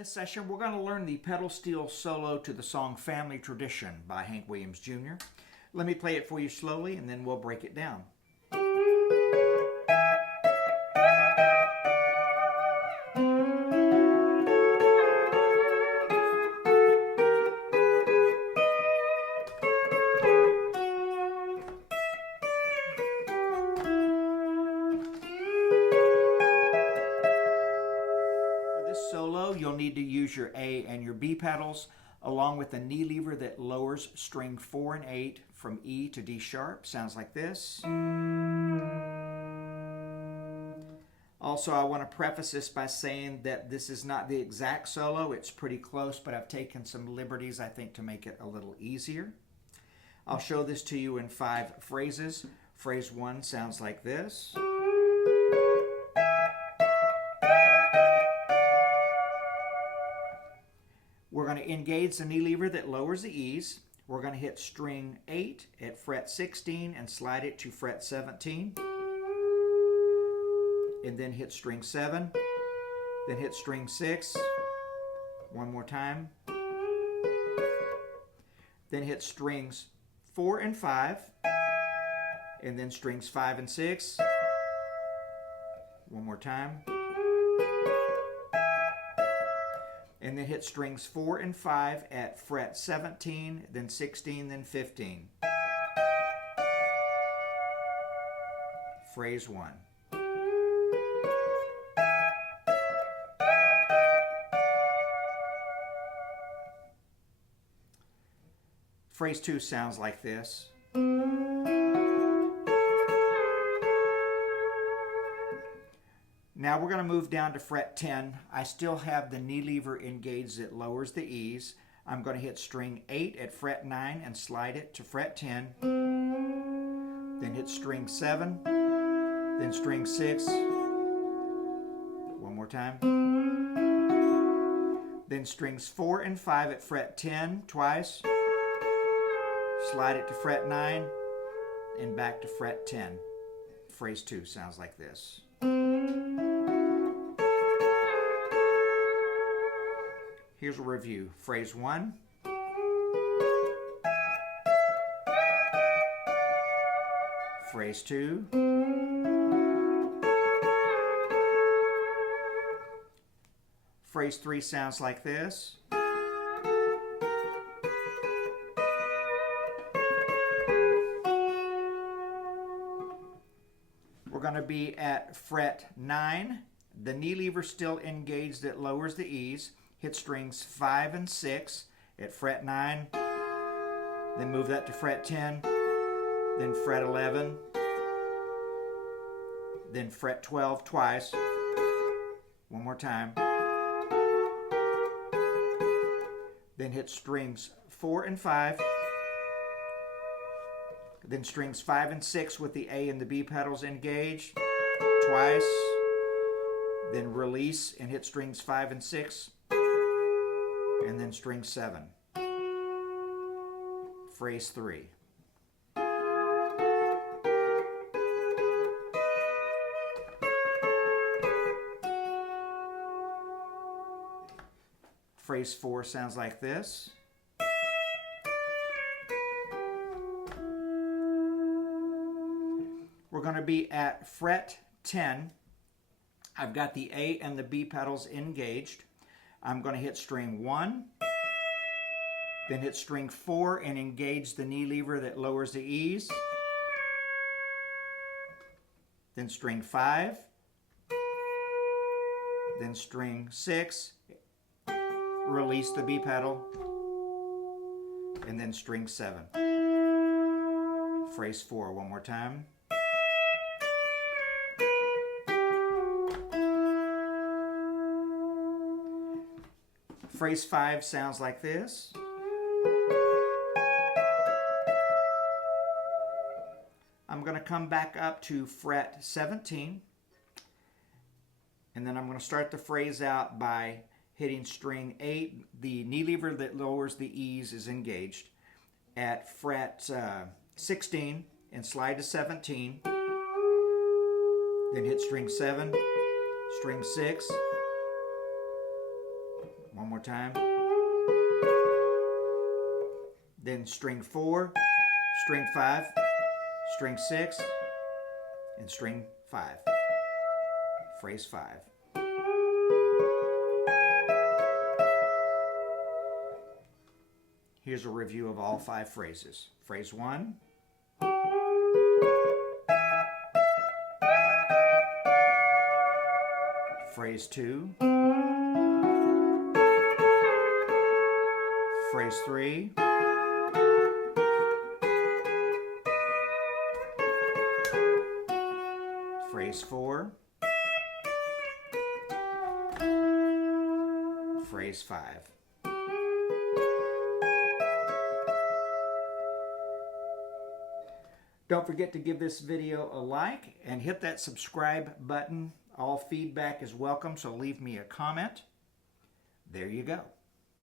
this session, we're going to learn the pedal steel solo to the song Family Tradition by Hank Williams Jr. Let me play it for you slowly and then we'll break it down. Solo, you'll need to use your A and your B pedals along with a knee lever that lowers string 4 and 8 from E to D sharp. Sounds like this. Also, I want to preface this by saying that this is not the exact solo. It's pretty close, but I've taken some liberties, I think, to make it a little easier. I'll show this to you in 5 phrases. Phrase 1 sounds like this. We're going to engage the knee lever that lowers the E's. We're going to hit string 8 at fret 16 and slide it to fret 17. And then hit string 7. Then hit string 6. One more time. Then hit strings 4 and 5. And then strings 5 and 6. One more time. And then hit strings 4 and 5 at fret 17, then 16, then 15. Phrase 1. Phrase 2 sounds like this. Now we're going to move down to fret 10. I still have the knee lever engaged that lowers the E's. I'm going to hit string 8 at fret 9 and slide it to fret 10. Then hit string 7, then string 6. One more time. Then strings 4 and 5 at fret 10 twice. Slide it to fret 9 and back to fret 10. Phrase 2 sounds like this. Here's a review. Phrase 1. Phrase 2. Phrase 3 sounds like this. We're going to be at fret 9. The knee lever still engaged that lowers the E's. Hit strings 5 and 6 at fret 9, then move that to fret 10, then fret 11, then fret 12 twice. One more time. Then hit strings 4 and 5, then strings 5 and 6 with the A and the B pedals engaged twice, then release and hit strings 5 and 6. And then string 7. Phrase 3. Phrase 4 sounds like this. We're going to be at fret 10. I've got the A and the B pedals engaged. I'm going to hit string 1, then hit string 4 and engage the knee lever that lowers the E's, then string 5, then string 6, release the B pedal, and then string 7. Phrase 4 one more time. Phrase 5 sounds like this. I'm going to come back up to fret 17, and then I'm going to start the phrase out by hitting string 8. The knee lever that lowers the E's is engaged at fret 16 and slide to 17. Then hit string 7, string 6. One more time. Then string 4, string 5, string 6, and string 5. Phrase 5. Here's a review of all 5 phrases. Phrase 1. Phrase 2. Phrase 3. Phrase 4. Phrase 5. Don't forget to give this video a like and hit that subscribe button. All feedback is welcome, so leave me a comment. There you go.